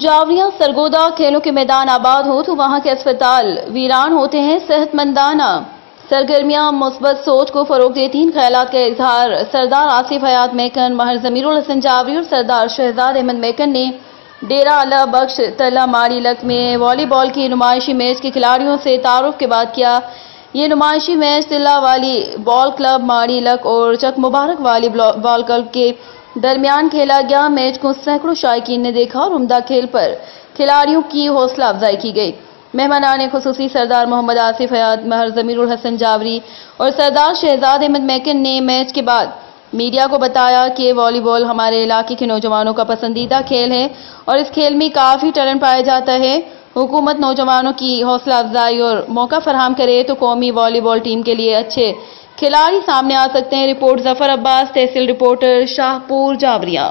جاوریاں سرگودا کھیلوں کے میدان آباد ہو تو وہاں کے اسپتال ویران ہوتے ہیں۔ صحت مندانہ سرگرمیاں مثبت سوچ کو فروغ دیتی ہیں۔ خیالات کا اظہار سردار آصف حیات میکن، ماہر ضمیر الحسن جاوری اور سردار شہزاد احمد میکن نے ڈیرہ اللہ بخش تلہ ماڑی لک میں والی بال کی نمائشی میچ کے کھلاڑیوں سے تعارف کے بعد کیا۔ یہ نمائشی میچ تلہ والی بال کلب ماڑی لک اور چک مبارک والی بال کلب کے درمیان کھیلا گیا۔ میچ کو سینکڑوں شائقین نے دیکھا اور عمدہ کھیل پر کھلاڑیوں کی حوصلہ افزائی کی گئی۔ مہمانان خصوصی سردار محمد آصف حیات، ماہر ضمیر الحسن جاوری اور سردار شہزاد احمد میکن نے میچ کے بعد میڈیا کو بتایا کہ والی بال ہمارے علاقے کے نوجوانوں کا پسندیدہ کھیل ہے اور اس کھیل میں کافی ٹیلنٹ پایا جاتا ہے۔ حکومت نوجوانوں کی حوصلہ افزائی اور موقع فراہم کرے تو قومی والی بال ٹیم کے لیے اچھے کھلاڑی سامنے آ سکتے ہیں۔ رپورٹ ظفر عباس، تحصیل رپورٹر، شاہپور، جاوریاں۔